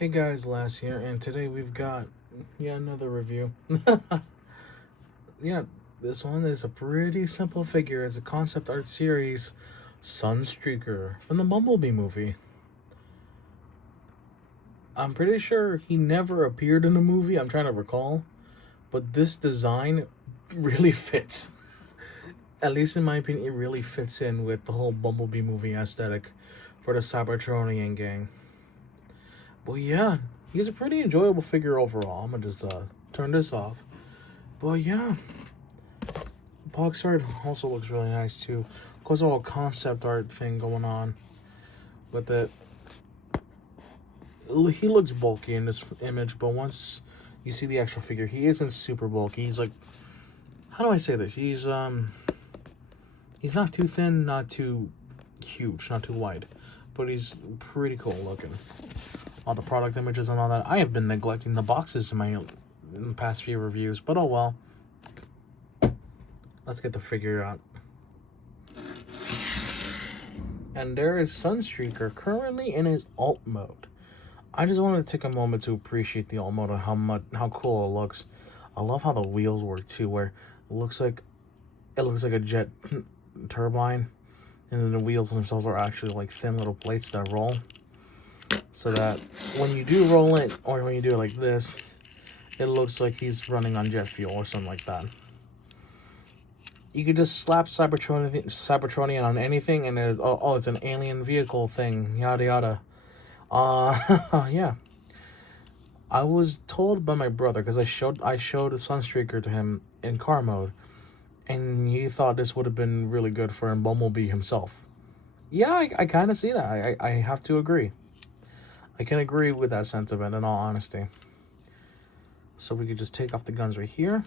Hey guys, Lass here, and today we've got another review. yeah, this one is a pretty simple figure. It's a concept art series, Sunstreaker, from the Bumblebee movie. I'm pretty sure he never appeared in the movie, I'm trying to recall, but this design really fits. At least in my opinion, it really fits in with the whole Bumblebee movie aesthetic for the Cybertronian gang. But yeah, he's a pretty enjoyable figure overall. I'm gonna just turn this off. But yeah, box art also looks really nice too. Of course, a whole concept art thing going on with it. He looks bulky in this image, but once you see the actual figure, he isn't super bulky. He's like, how do I say this? He's not too thin, not too huge, not too wide, but he's pretty cool looking. All the product images and all that. I have been neglecting the boxes in the past few reviews, but oh well. Let's get the figure out. And there is Sunstreaker currently in his alt mode. I just wanted to take a moment to appreciate the alt mode and how cool it looks. I love how the wheels work too, where it looks like a jet turbine, and then the wheels themselves are actually like thin little plates that roll. So that when you do roll it, or when you do it like this, it looks like he's running on jet fuel or something like that. You could just slap Cybertronian on anything, and it's an alien vehicle thing, yada yada. Yeah. I was told by my brother, because I showed Sunstreaker to him in car mode, and he thought this would have been really good for Bumblebee himself. Yeah, I kind of see that. I have to agree. I can agree with that sentiment, in all honesty. So we could just take off the guns right here.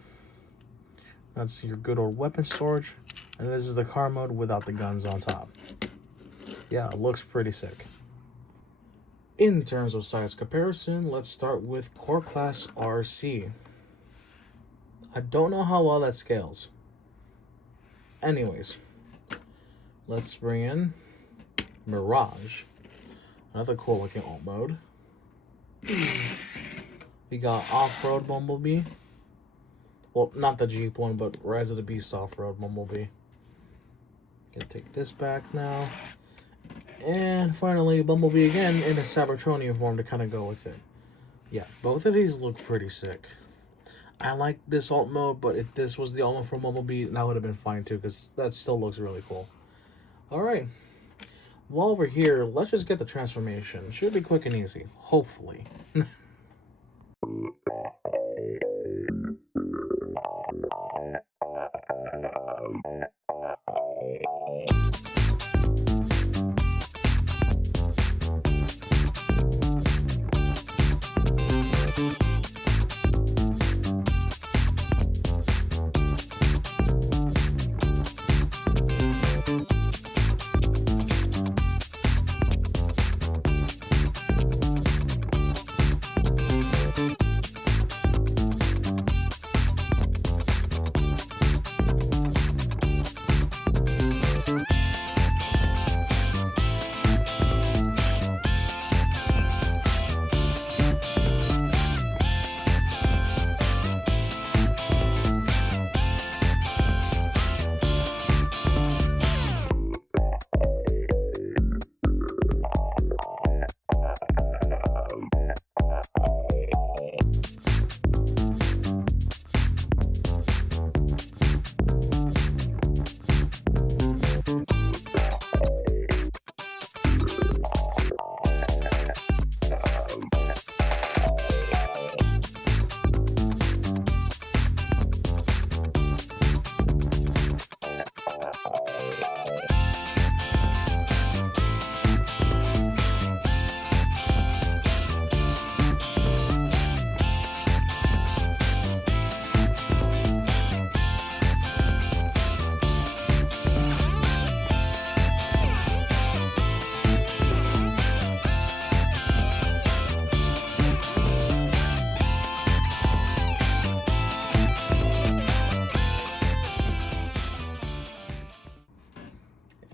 That's your good old weapon storage. And this is the car mode without the guns on top. Yeah, it looks pretty sick. In terms of size comparison, let's start with Core Class RC. I don't know how well that scales. Anyways, let's bring in Mirage. Another cool looking alt mode. We got Off-Road Bumblebee. Well, not the Jeep one, but Rise of the Beast Off-Road Bumblebee. Gonna take this back now. And finally, Bumblebee again in a Cybertronian form to kind of go with it. Yeah, both of these look pretty sick. I like this alt mode, but if this was the alt mode for Bumblebee, that would have been fine too, because that still looks really cool. Alright. While we're here, let's just get the transformation. Should be quick and easy, hopefully.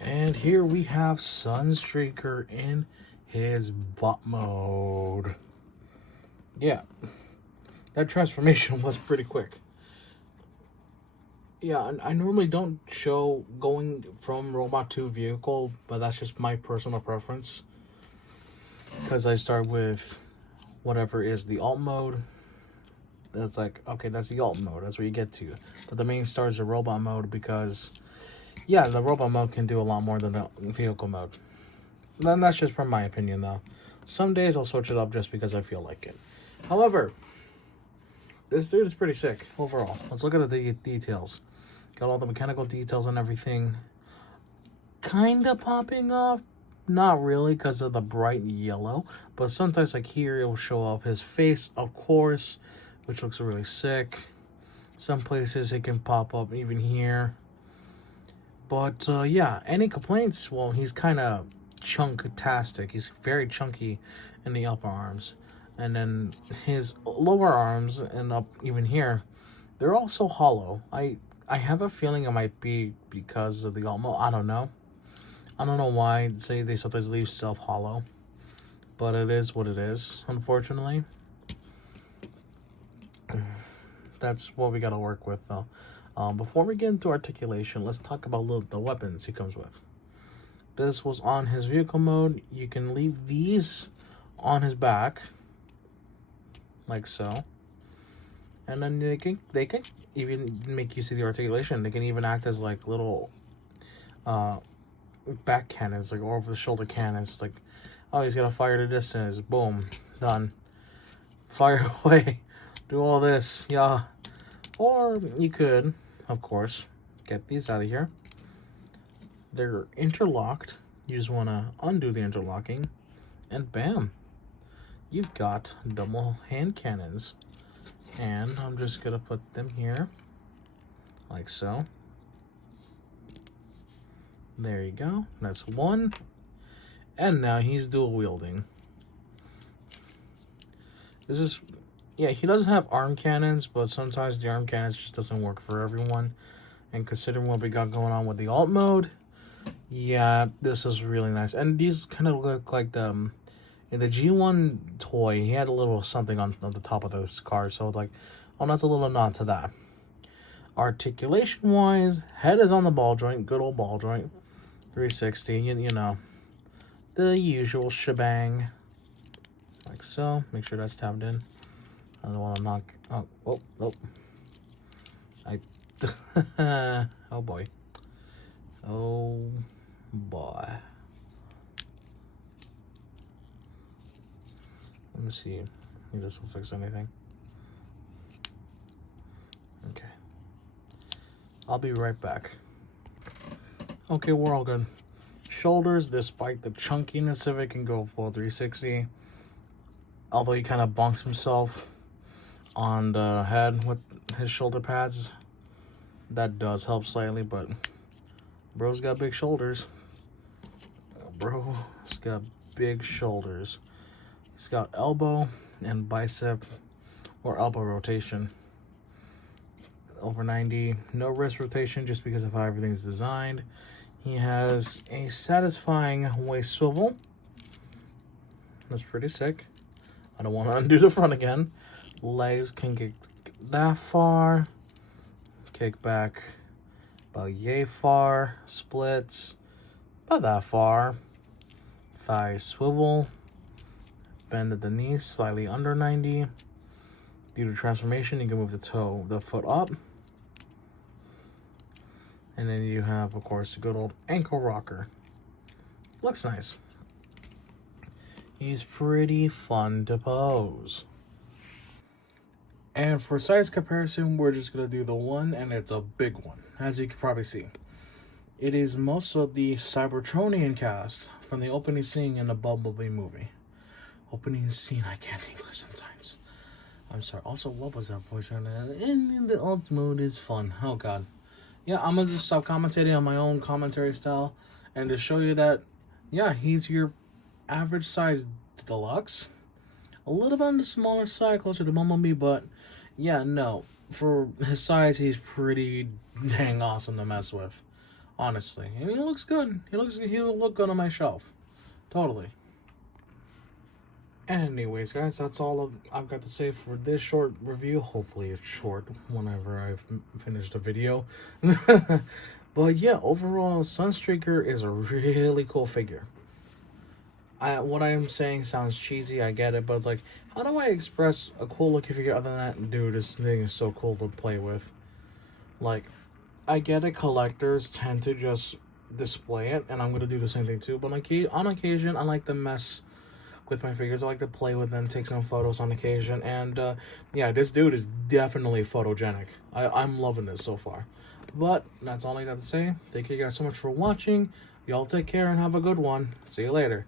And here we have Sunstreaker in his bot mode. Yeah, that transformation was pretty quick. Yeah, I normally don't show going from robot to vehicle, but that's just my personal preference. Because I start with whatever is the alt mode. That's like, okay, that's the alt mode. That's where you get to. But the main star is the robot mode because, yeah, the robot mode can do a lot more than the vehicle mode. Then that's just from my opinion, though. Some days I'll switch it up just because I feel like it. However, this dude is pretty sick overall. Let's look at the details. Got all the mechanical details and everything. Kind of popping off. Not really because of the bright yellow. But sometimes like here it will show up his face, of course, which looks really sick. Some places it can pop up even here. But yeah, any complaints? Well, he's kind of chunk-tastic. He's very chunky in the upper arms. And then his lower arms and up even here, they're also hollow. I have a feeling it might be because of the Almo. I don't know. I don't know why say they sometimes leave stuff hollow. But it is what it is, unfortunately. That's what we gotta work with, though. Before we get into articulation, let's talk about the weapons he comes with. This was on his vehicle mode. You can leave these on his back, like so. And then they can even make use of the articulation. They can even act as like little back cannons, like over the shoulder cannons. Like, oh, he's gonna fire to distance. Boom, done. Fire away. Do all this, yeah. Or you could, of course, get these out of here. They're interlocked. You just want to undo the interlocking, and bam, you've got double hand cannons. And I'm just gonna put them here, like so. There you go. That's one. And now he's dual wielding. This is, yeah, he doesn't have arm cannons, but sometimes the arm cannons just doesn't work for everyone. And considering what we got going on with the alt mode, yeah, this is really nice. And these kind of look like the in the G1 toy, he had a little something on the top of this car. So like, oh, that's a little nod to that. Articulation wise, head is on the ball joint, good old ball joint. 360, you know, the usual shebang. Like so. Make sure that's tabbed in. I don't want to knock. Oh. Oh boy. Oh boy. Let me see if this will fix anything. Okay. I'll be right back. Okay, we're all good. Shoulders, despite the chunkiness of it, can go full 360. Although he kind of bonks himself on the head with his shoulder pads. That does help slightly, but bro's got big shoulders. Bro's got big shoulders. He's got elbow and bicep or elbow rotation. Over 90. No wrist rotation just because of how everything's designed. He has a satisfying waist swivel. That's pretty sick. I don't want to undo the front again. Legs can get that far. Kick back about yay far. Splits about that far. Thigh swivel. Bend at the knees slightly under 90. Due to transformation, you can move the foot up. And then you have, of course, the good old ankle rocker. Looks nice. He's pretty fun to pose. And for size comparison, we're just going to do the one, and it's a big one, as you can probably see. It is most of the Cybertronian cast from the opening scene in the Bumblebee movie. Opening scene, I can't English sometimes. I'm sorry. Also, what was that voice on that? And the alt mode is fun. Oh, God. Yeah, I'm going to just stop commentating on my own commentary style and to show you that, yeah, he's your average size deluxe. A little bit on the smaller side, closer to Bumblebee, but yeah, no. For his size, he's pretty dang awesome to mess with. Honestly. I mean, he looks good. He'll look good on my shelf. Totally. Anyways, guys, that's all I've got to say for this short review. Hopefully it's short whenever I've finished the video. But yeah, overall, Sunstreaker is a really cool figure. What I am saying sounds cheesy, I get it, but it's like, how do I express a cool looking figure other than that? Dude, this thing is so cool to play with. Like, I get it, collectors tend to just display it, and I'm gonna do the same thing too, but like, on occasion, I like to mess with my figures. I like to play with them, take some photos on occasion, and yeah, this dude is definitely photogenic. I'm loving this so far. But that's all I got to say. Thank you guys so much for watching. Y'all take care and have a good one. See you later.